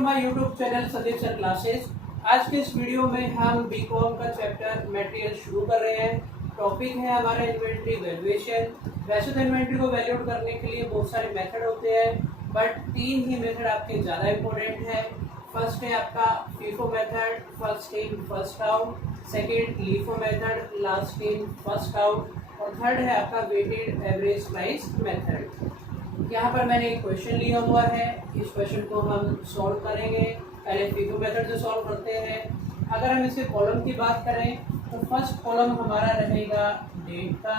My YouTube channel Sandeep sir classes. आज के इस वीडियो में हम बीकॉम का चैप्टर मटेरियल शुरू कर रहे हैं। टॉपिक है हमारा इन्वेंट्री वैल्यूएशन। वैसे तो इन्वेंट्री को वैल्यूएट करने के लिए बहुत सारे मेथड होते हैं, बट तीन ही मेथड आपके ज़्यादा इम्पोर्टेंट है। फर्स्ट है आपका FIFO method, first in first out. Second LIFO method, last in first out. और थर्ड है आपका वेटेड एवरेज प्राइस मेथड। यहाँ पर मैंने एक क्वेश्चन लिया हुआ है, इस क्वेश्चन को हम सॉल्व करेंगे। पहले फीफो मेथड से सॉल्व करते हैं। अगर हम इसके कॉलम की बात करें तो फर्स्ट कॉलम हमारा रहेगा डेट का,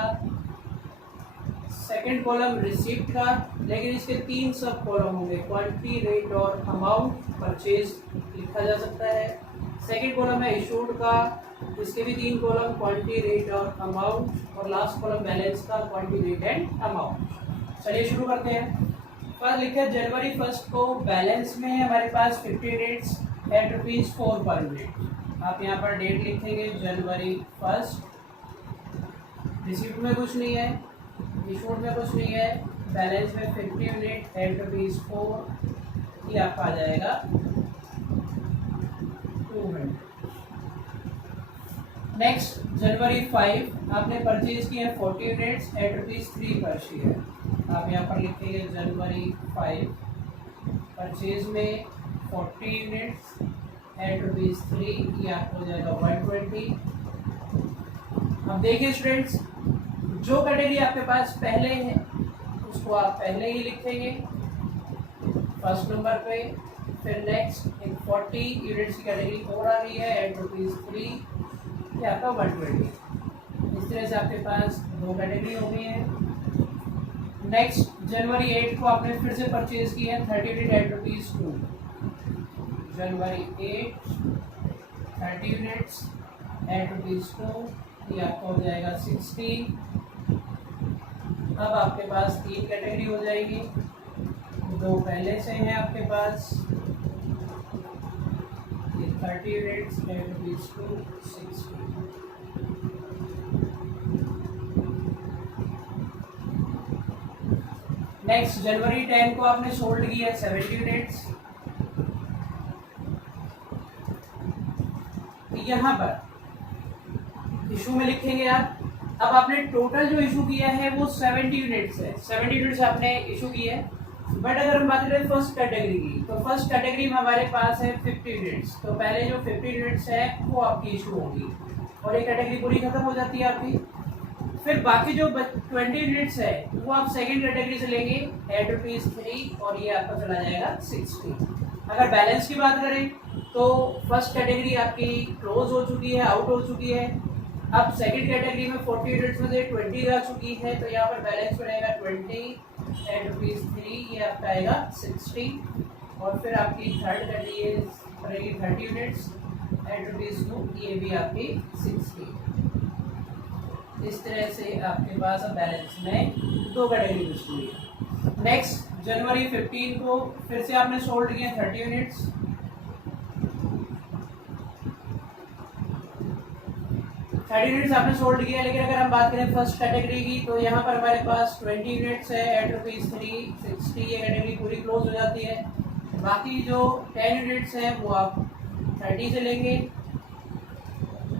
सेकंड कॉलम रिसिप्ट का, लेकिन इसके तीन सब कॉलम होंगे, क्वांटिटी, रेट और अमाउंट, परचेज लिखा जा सकता है। सेकंड कॉलम है इशूड का, इसके भी तीन कॉलम, क्वांटिटी, रेट और अमाउंट। और लास्ट कॉलम बैलेंस का, क्वांटिटी, रेट एंड अमाउंट। चलिए शुरू करते हैं। फर्स्ट लिखे जनवरी 1 को बैलेंस में हमारे पास 50 रेट्स एट ₹4 पर यूनिट। आप यहाँ पर डेट लिखेंगे जनवरी 1। रिसिप्ट में कुछ नहीं है, इशूड में कुछ नहीं है, बैलेंस में 50 यूनिट एट ₹4, ये आपका आ जाएगा 200। नेक्स्ट जनवरी 5 आपने परचेज किया 40 यूनिट्स एट ₹3 पर शेयर। आप यहाँ पर लिखेंगे जनवरी 5 परचेज में 40 यूनिट्स एट ₹3, ये आपको हो जाएगा 120। अब देखिए स्टूडेंट्स, जो कैटेगरी आपके पास पहले है उसको आप पहले ही लिखेंगे फर्स्ट नंबर पे। फिर नेक्स्ट एक 40 यूनिट्स की कैटेगरी और आ रही है एट ₹3, ये आपका 120। इस तरह से आपके पास दो कैटेगरी हो गई है। नेक्स्ट जनवरी 8 को आपने फिर से परचेज किया है 30 यूनिट एट ₹2। जनवरी 8 30 यूनिट्स एट ₹2, ये आपका हो जाएगा 60। अब आपके पास तीन कैटेगरी हो जाएगी, दो पहले से हैं आपके पास, ये 30 यूनिट्स एट ₹2, 60। नेक्स्ट जनवरी 10 को आपने सोल्ड किया 70 यूनिट्स। यहाँ पर इशू में लिखेंगे आप। अब आपने टोटल जो इशू किया है वो 70 यूनिट्स है, 70 यूनिट्स आपने इशू किया है। बट अगर हम बात करें फर्स्ट कैटेगरी की, तो फर्स्ट कैटेगरी में हमारे पास है 50 यूनिट्स। तो पहले जो 50 यूनिट्स है वो आपकी इशू होगी और ये कैटेगरी पूरी खत्म हो जाती है आपकी। फिर बाकी जो 20 यूनिट्स है वो आप सेकंड कैटेगरी से लेंगे एट ₹3, और ये आपका चला जाएगा 60। अगर बैलेंस की बात करें तो फर्स्ट कैटेगरी आपकी क्लोज हो चुकी है, आउट हो चुकी है। अब सेकंड कैटेगरी में 40 यूनिट्स में से 20 जा चुकी है, तो यहाँ पर बैलेंस रहेगा 20 एट ₹3, ये आपका आएगा 60। और फिर आपकी थर्ड कैटेगरी रहेगी 30 यूनिट्स एट ₹2, ये भी आपकी 60। इस तरह से आपके पास अब बैलेंस में दो कैटेगरी बची हुई है। नेक्स्ट जनवरी 15 को फिर से आपने सोल्ड किया 30 यूनिट्स। आपने सोल्ड किया, लेकिन अगर हम बात करें फर्स्ट कैटेगरी की तो यहाँ पर हमारे पास 20 यूनिट्स है एट ₹3, 60, ये कैटेगरी पूरी क्लोज हो जाती है। बाकी जो 10 यूनिट्स हैं वो आप 30 से लेंगे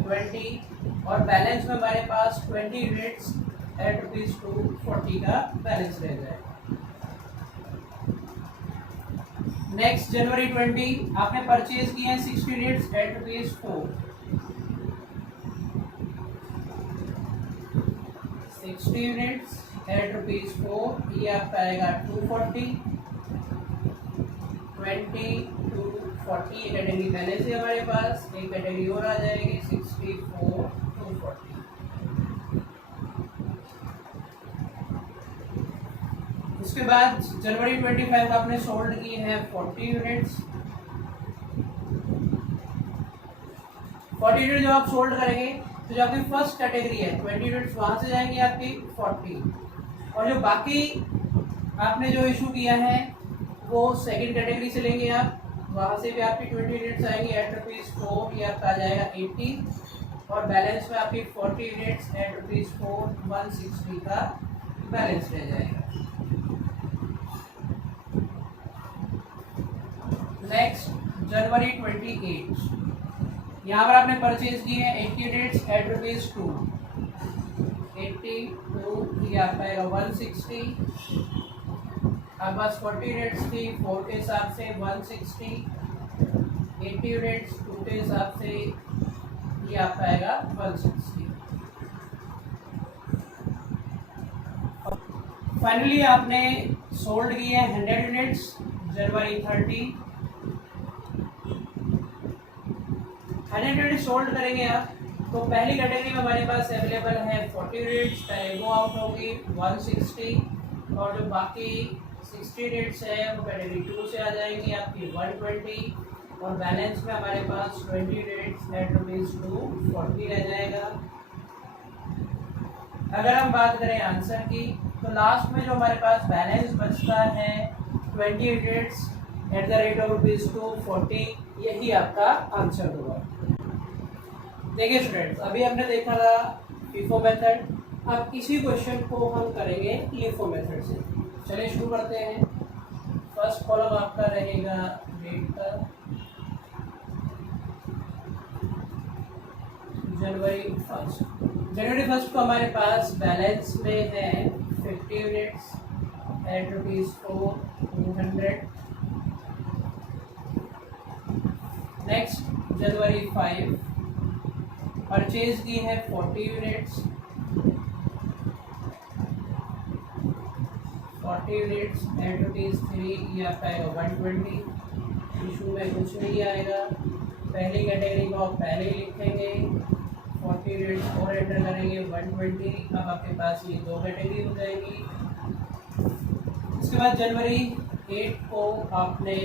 20, और बैलेंस में हमारे पास 20 यूनिट्स एट ₹240 का बैलेंस रह जाएगा। नेक्स्ट जनवरी 20 आपने परचेज किए हैं 60 यूनिट्स एट ₹4, 60 यूनिट्स एट ₹4, ये आपका आएगा 240। 20 to 40 ये कैटेगरी पहले से हमारे पास, एक कैटेगरी और आ जाएगी 64 to 40। उसके बाद जनवरी 25 आपने सोल्ड किए हैं 40 यूनिट्स। 40 यूनिट जब आप सोल्ड करेंगे तो जो आपकी फर्स्ट कैटेगरी है 20 यूनिट्स वहां से जाएंगे आपकी 40, और जो बाकी आपने जो इशू किया है वो सेकंड कैटेगरी से लेंगे आप, वहाँ से भी आपकी 20 यूनिट्स आएंगी एट ₹4, ये आपका आ जाएगा 80। और बैलेंस में आपकी 40 यूनिट्स एट ₹4, 160 का बैलेंस रह जाएगा। नेक्स्ट जनवरी 28, यहाँ पर आपने परचेज की है 80 यूनिट्स एट ₹2, 82 ये आपका आएगा 160। आपके पास 40 यूनिट्स थी 4 के हिसाब से 160, 80 यूनिट्स 2 के हिसाब से ये आपका आएगा 160। फाइनली आपने सोल्ड की है 100 यूनिट्स जनवरी 30। 100 यूनिट सोल्ड करेंगे आप तो पहली कैटेगरी में हमारे पास अवेलेबल है 40 यूनिट्स, पहले वो आउट होगी 160, और जो बाकी 60 यूनिट्स है वो कैटेगरी 2 से आ जाएंगी आपकी 120, और बैलेंस में हमारे पास 20 यूनिट्स एट ₹240 रह जाएगा। अगर हम बात करें आंसर की तो लास्ट में जो हमारे पास बैलेंस बचता है 20 units at the rate of ₹240, यही आपका आंसर होगा। देखिए स्टूडेंट्स, अभी हमने देखा था फीफो मेथड, अब इसी क्वेश्चन को हम करेंगे लीफो मेथड से। चलिए शुरू करते हैं। फर्स्ट कॉलम आपका रहेगा डेट का, जनवरी 1 को हमारे पास बैलेंस में है 50 units at ₹200। Next January 5 purchase की है 40 यूनिट्स, 40 यूनिट्स एट ₹3, ये आपका आएगा 120। इशू में कुछ नहीं आएगा, पहली कैटेगरी को आप पहले ही लिखेंगे, 40 यूनिट्स और एंटर करेंगे 120। अब आपके पास ये दो कैटेगरी हो जाएगी। इसके बाद जनवरी 8 को आपने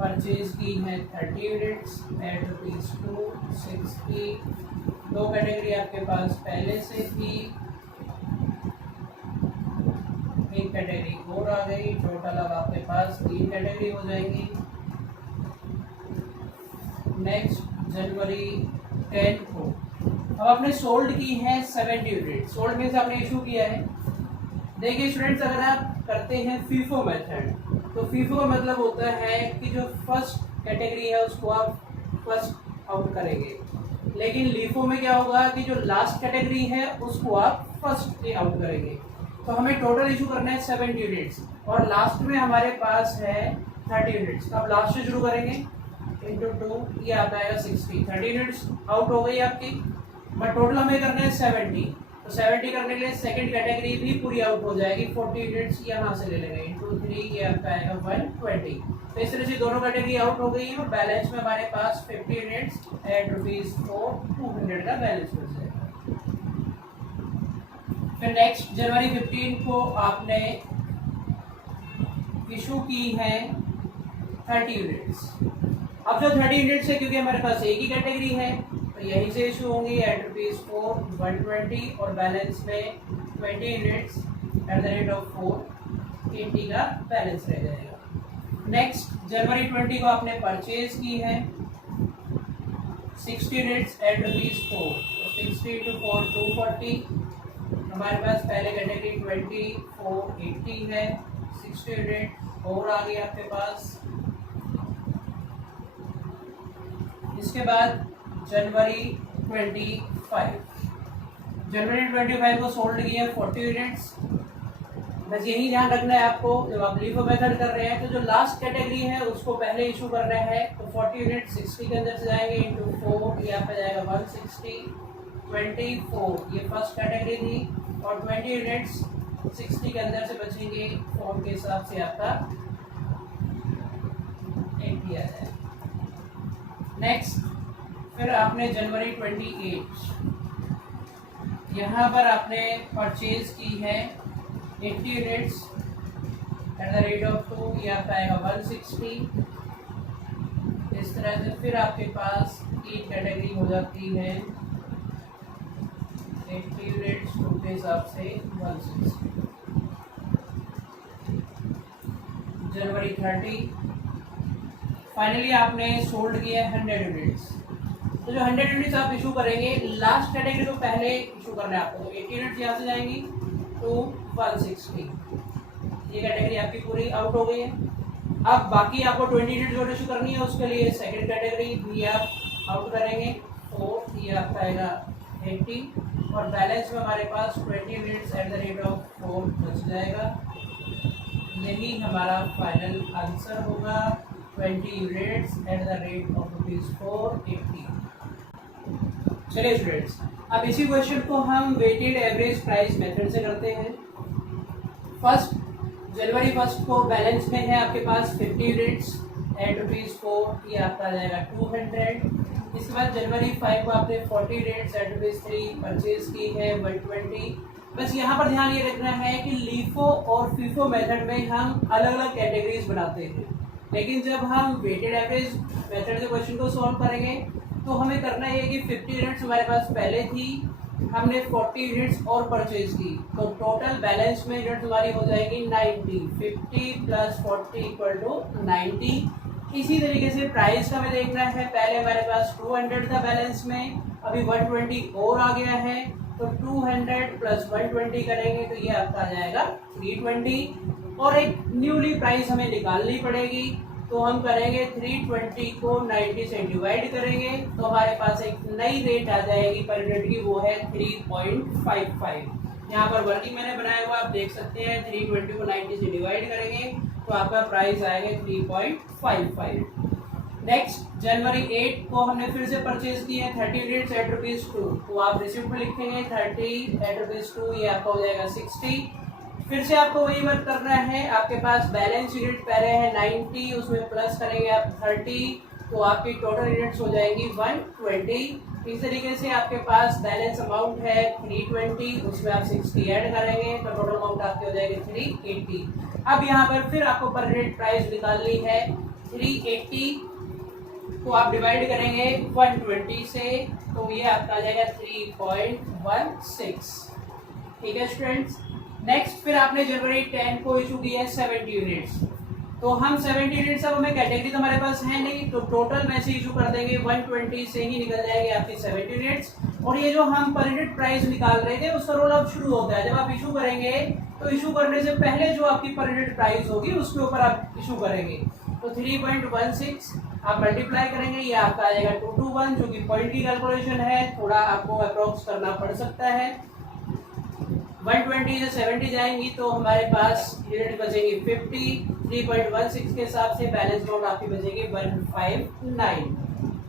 परचेज की है 30 यूनिट्स एट ₹260, दो कैटेगरी आपके पास पहले से थी, एक कैटेगरी और आ गई, टोटल अब आपके पास 3 कैटेगरी हो जाएंगी। नेक्स्ट जनवरी 10 को अब आपने सोल्ड की है 70 यूनिट, सोल्ड में से आपने इशू किया है। देखिए स्टूडेंट्स, अगर आप करते हैं फीफो मेथड तो फीफो का मतलब होता है कि जो फर्स्ट कैटेगरी है उसको आप फर्स्ट आउट करेंगे, लेकिन लीफो में क्या होगा कि जो लास्ट कैटेगरी है उसको आप फर्स्ट आउट करेंगे। तो हमें टोटल इशू करना है 70 यूनिट्स और लास्ट में हमारे पास है 30 यूनिट्स। तो आप लास्ट से शुरू करेंगे इंटू 2, ये आता है 60। 30 यूनिट्स आउट हो गई आपकी, बट टोटल हमें करना है 70। तो 70 करने के लिए सेकंड कैटेगरी भी पूरी आउट हो जाएगी, 40 यूनिट्स यहाँ से ले लेंगे इंटू 3, ये आपका आएगा 120। तो इस तरह से दोनों कैटेगरी आउट हो गई है और बैलेंस में हमारे पास 50 यूनिट्स एट ₹200 का बैलेंस बच जाएगा। फिर नेक्स्ट जनवरी 15 को आपने इशू की है 30 यूनिट्स। अब जो 30 यूनिट्स है, क्योंकि हमारे पास एक ही कैटेगरी है तो यहीं से इशू होंगी एट ₹120 और बैलेंस में 20 units at the rate of 480 का बैलेंस रह जाएगा। नेक्स्ट जनवरी 20 को आपने परचेज की है 60 यूनिट्स एट ₹4, तो 60 × 4 240। हमारे पास पहले कैटेगरी 2480 है, 60 यूनिट और आ गई आपके पास। इसके बाद जनवरी 25 को सोल्ड किया 40 यूनिट्स। बस यही ध्यान रखना है आपको, जब आप लीफो मेथड कर रहे हैं तो जो लास्ट कैटेगरी है उसको पहले इशू करना है। तो 40 यूनिट 60 के अंदर से जाएंगे इंटू 4, ये आपका जाएगा 160। 24 ये फर्स्ट कैटेगरी थी और 20 यूनिट्स 60 के अंदर से बचेंगे, 4 के हिसाब से आपका 80 आ जाएगा। नेक्स्ट फिर आपने जनवरी 28 यहाँ पर आपने परचेज की है 80 units at the rate of 2, ये आपका आएगा 160। इस तरह से फिर आपके पास एक कैटेगरी हो जाती है 80 यूनिट्स 2 के हिसाब से 160। जनवरी 30 फाइनली आपने सोल्ड किया 100 यूनिट्स। तो जो 100 यूनिट्स आप इशू करेंगे, लास्ट कैटेगरी को पहले इशू करना है आपको। तो 80 यूनिट्स यहाँ से जाएंगी तो 160, ये कैटेगरी आपकी पूरी आउट हो गई है। अब बाकी आपको 20 यूनिट जो इशू करनी है उसके लिए सेकंड कैटेगरी ये आप आउट करेंगे 4, ये आपका आएगा 80 और बैलेंस में हमारे पास 20 units at the rate of 4 बच जाएगा। यही हमारा फाइनल आंसर होगा 20 units at the rate of ₹480। चलिए स्टूडेंट्स, अब इसी क्वेश्चन को हम वेटेड एवरेज प्राइस मेथड से करते हैं। फर्स्ट जनवरी 1 को बैलेंस में है आपके पास 50 यूनिट्स एट ₹4, ये आपका आ जाएगा 200। इसके बाद जनवरी 5 को आपने 40 यूनिट्स एट ₹3 परचेज की है 120। बस यहाँ पर ध्यान ये रखना है कि लीफो और फीफो मेथड में हम अलग अलग कैटेगरीज बनाते हैं, लेकिन जब हम वेटेड एवरेज मेथड से क्वेश्चन को सॉल्व करेंगे तो हमें करना है कि 50 यूनिट्स हमारे पास पहले थी, हमने 40 यूनिट्स और परचेज की, तो टोटल बैलेंस में यूनिट हमारी हो जाएगी 90। 50 + 40 = 90। इसी तरीके से प्राइस का हमें देखना है, पहले हमारे पास 200 था बैलेंस में, अभी 120 और आ गया है, तो 200 + 120 करेंगे तो ये आपका आ जाएगा 320। और एक न्यूली प्राइस हमें निकालनी पड़ेगी, तो हम करेंगे 320 को 90 से डिवाइड करेंगे तो हमारे पास एक नई रेट आ जाएगी पर यूनिट की, वो है 3.55। यहाँ पर वर्किंग मैंने बनाया हुआ आप देख सकते हैं। 320 को 90 से डिवाइड करेंगे तो आपका प्राइस आएगा 3.55। नेक्स्ट जनवरी 8 को हमने फिर से परचेज किए हैं 30 यूनिट्स एट ₹2, तो आप रिसिप्ट में लिखेंगे 30 एट ₹2, ये आपका हो जाएगा 60। फिर से आपको वही वर्क करना है, आपके पास बैलेंस यूनिट पहले है 90, उसमें प्लस करेंगे आप 30, तो आपकी टोटल यूनिट्स हो जाएंगी 120। इस तरीके से आपके पास बैलेंस अमाउंट है 320, उसमें आप 60 ऐड करेंगे तो टोटल अमाउंट आपकी हो जाएगी 380। अब यहाँ पर फिर आपको पर यूनिट प्राइस निकालनी है 380, तो आप डिवाइड करेंगे 120 से, तो ये आपका आ जाएगा 3.16। ठीक है स्टूडेंट्स। नेक्स्ट फिर आपने जनवरी 10 को इशू किया है 70 यूनिट्स, तो हम 70 यूनिट्स, अब हमें कैटेगरी तो हमारे पास है नहीं, तो टोटल में से इशू कर देंगे 120 से ही निकल जाएंगे आपकी 70 यूनिट्स। और ये जो हम पर यूनिट प्राइस निकाल रहे थे उसका रोल अब शुरू होता है, जब आप इशू करेंगे तो इशू करने से पहले जो आपकी पर यूनिट प्राइस होगी उसके ऊपर आप इशू करेंगे, तो 3.16 आप मल्टीप्लाई करेंगे, ये आपका आ जाएगा 221, जो कि पॉइंट की कैलकुलेशन है, थोड़ा आपको अप्रोक्स करना पड़ सकता है। 120 से 70 जाएंगी तो हमारे पास यूनिट बचेगी 50। 3.16 के हिसाब से बैलेंस अमाउंट आपकी बचेगी 159।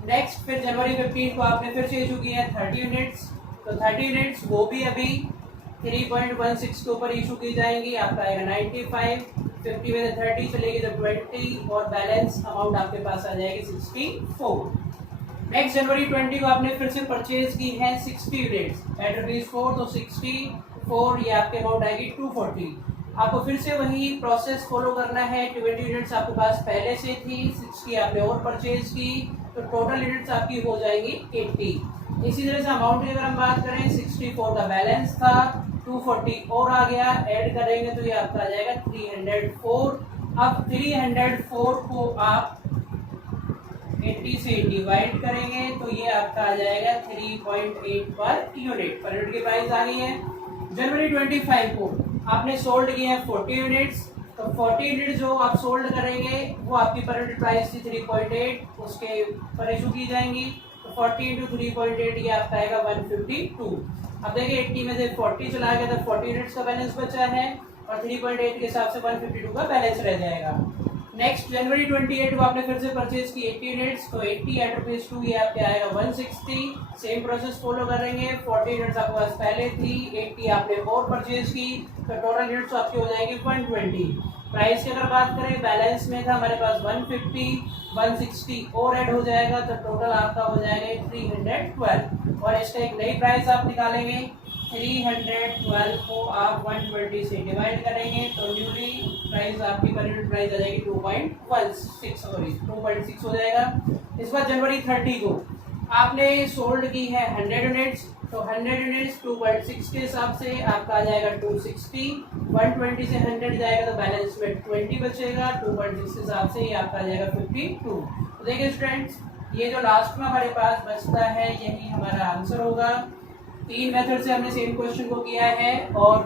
नेक्स्ट फिर जनवरी 15 को आपने फिर से इशू किया है 30 यूनिट्स, तो 30 यूनिट्स वो भी अभी 3.16 के ऊपर इशू की जाएंगी, आपका आएगा 95। 50 में से 30 चलेगी तो 20 और बैलेंस अमाउंट आपके पास आ जाएगी 64। नेक्स्ट जनवरी 20 को आपने फिर से परचेज की है 60 यूनिट्स एट ₹4, तो 64 ये आपके अमाउंट आएगी 240। आपको फिर से वही प्रोसेस फॉलो करना है, 20 यूनिट्स आपके पास पहले से थी, 60 आपने और परचेज की, तो टोटल यूनिट्स आपकी हो जाएंगी 80। इसी तरह से अमाउंट की अगर हम बात करें 64 का बैलेंस था, 240 और आ गया, ऐड करेंगे तो ये आपका आ जाएगा 304। अब 304 को आप 80 से डिवाइड करेंगे तो ये आपका आ जाएगा 3.8 पर यूनिट की प्राइस आ गई है। जनवरी 25 को आपने सोल्ड किए हैं 40 यूनिट्स, तो 40 यूनिट जो आप सोल्ड करेंगे वो आपकी पर यूनिट प्राइस थी 3.8, उसके पर इशू की जाएंगी, तो 40 × 3.8 ये आपका आएगा 152। अब देखिए 80 में से 40 चला गया तो 40 यूनिट्स का बैलेंस बचा है और 3.8 के हिसाब से 152 का बैलेंस रह जाएगा। नेक्स्ट जनवरी 28 को आपने फिर से परचेज की 80 यूनिट्स, तो 80 एट ₹2 ये आपके आएगा 160। सेम प्रोसेस फॉलो करेंगे, 40 यूनिट्स आपके पास पहले थी, 80 आपने और परचेज की, तो टोटल यूनिट्स आपकी हो जाएगी 120। प्राइस की अगर बात करें बैलेंस में था हमारे पास 150, 160 और ऐड हो जाएगा तो टोटल आपका हो जाएगा 312। और इसका एक नई प्राइस आप निकालेंगे, 312 को आप 120 से डिवाइड करेंगे तो न्यूली प्राइस आपकी पर यूनिट प्राइस आ जाएगी 2.6 हो जाएगा। इस बार जनवरी 30 को आपने सोल्ड की है 100 यूनिट्स, तो 100 यूनिट्स 2.6 के हिसाब से आपका आ जाएगा 260। 120 से 100 जाएगा तो बैलेंस में 20 बचेगा, 2.6 के हिसाब से ये आपका आ जाएगा 52। तो देखिए स्टूडेंट्स, ये जो लास्ट में हमारे पास बचता है यही हमारा आंसर होगा। 3 मेथड से हमने सेम क्वेश्चन को किया है और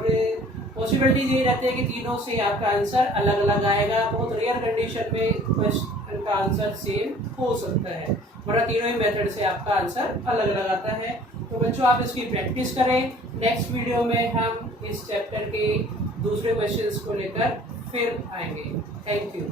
पॉसिबिलिटीज ये रहती है कि तीनों से आपका आंसर अलग अलग आएगा। बहुत रेयर कंडीशन में क्वेश्चन का आंसर सेम हो सकता है, वरना तीनों ही मेथड से आपका आंसर अलग अलग आता है। तो बच्चों आप इसकी प्रैक्टिस करें। नेक्स्ट वीडियो में हम इस चैप्टर के दूसरे क्वेश्चंस को लेकर फिर आएंगे। Thank you.